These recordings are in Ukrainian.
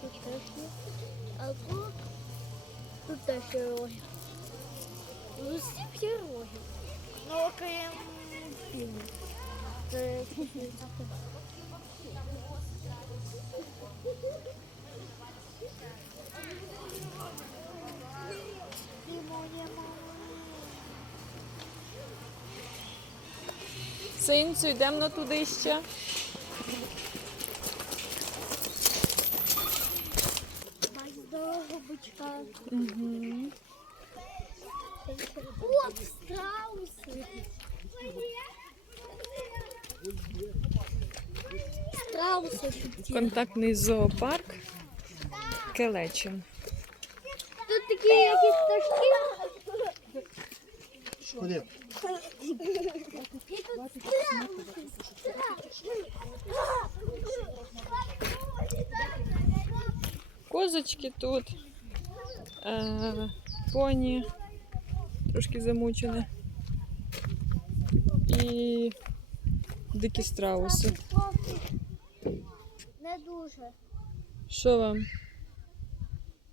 тут теж є. А тут, тут теж є роги. Ну, з всіх є роги. Ну, окрім півні. Це Синцю, йдемо на туди ще. Угу. О, страуси. Страуси. Контактний зоопарк Келечин. Тут такі якісь пташки. Ходи. І. Козочки тут. Е, поні. Трошки замучені. І дикі страуси. Не дуже. Що вам?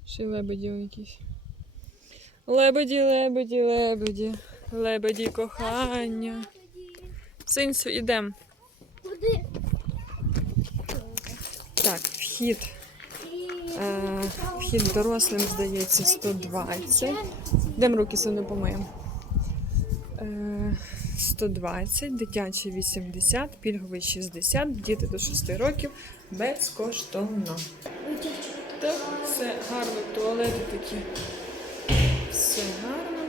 Ще лебеді якісь. Лебеді, лебеді, лебеді. Лебеді кохання. Синцю, ідемо. Куди? Так, вхід. Е, вхід дорослим, здається, 120. Йдемо руки себе помиємо. Е, 120, дитячий 80, пільговий 60, діти до 6 років безкоштовно. Так, все гарно, туалети такі. Все гарно.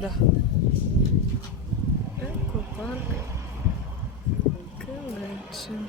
Да. Екопарк. Келечин.